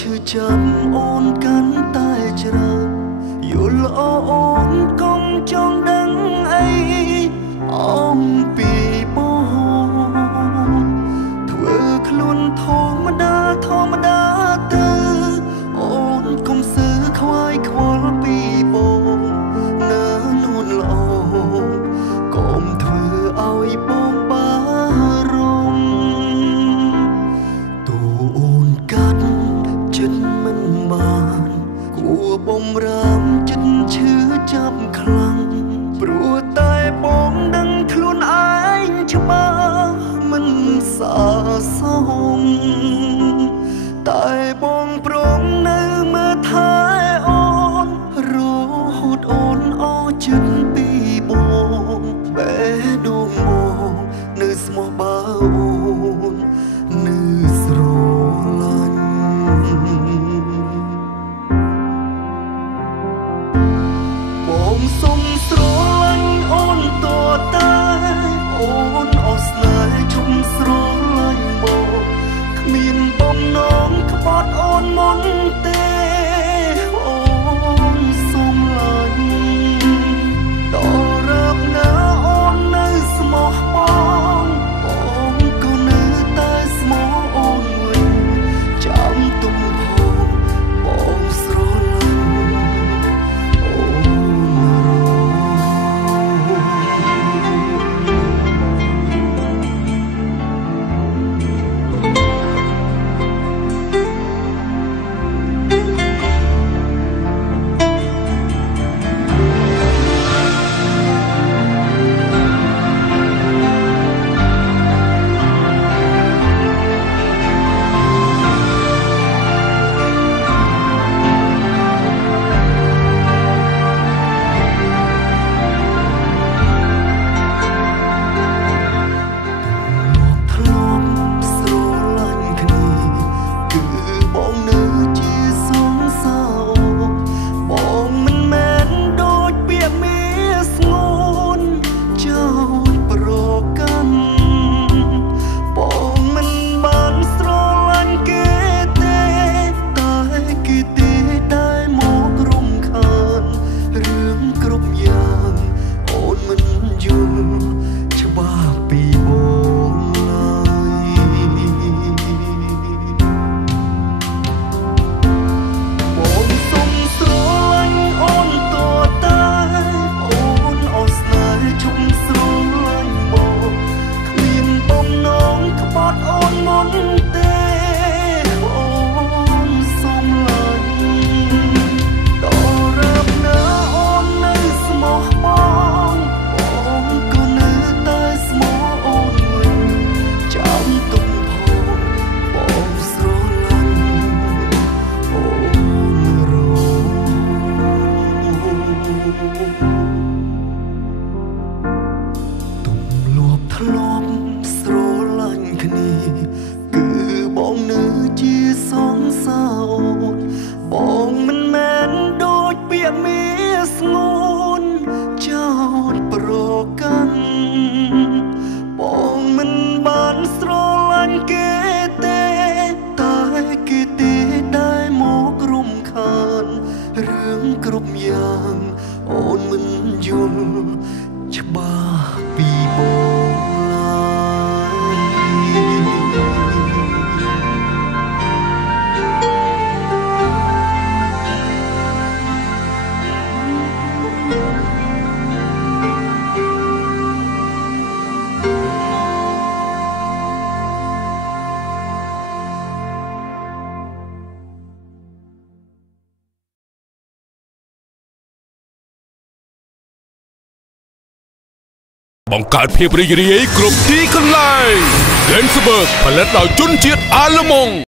ឈឺចាំអូនកាន់តែច្រើនយល់អូនកុំចង់ដឹងអីអំពីបងធ្វើខ្លួនធម្មតាទៅអូនកុំសើខ្វាយខ្វល់ពីបងនៅនួនល្អកុំធ្វើឲ្យបងបារម្ភទូអូនកាត់ចិត្តមិនបានគួបំរាមចិត្តឈឺចាប់ខ្លាំងព្រោះតែបងដឹងខ្លួនឯងច្បាស់មិនសាសមតែបងព្រមនៅមើលថែអូនរហូតអូនអស់ចិត្តពីបងបេះដូងបងនៅស្មោះបើអូននៅស្រឡាញ់បងសុំស្រឡាញ់អូនតតែអូនអស់ស្នេហ៍ជុំស្រឡាញ់បងគ្មានបំណងក្បត់អូនមុនទេអូនសុំឡាញ់តរាប់ណាអូននៅស្មោះបងក៏នៅតែស្មោះអូនវិញចាំទុំផងបងស្រឡាញ់គ្រប់យ៉ាងអូនមិនយល់ច្បាស់ពីបង បង្កើតភាពរីករាយគ្រប់ទីកន្លែង Gensberg ផលិតដោយជនជាតិអាល្លឺម៉ង់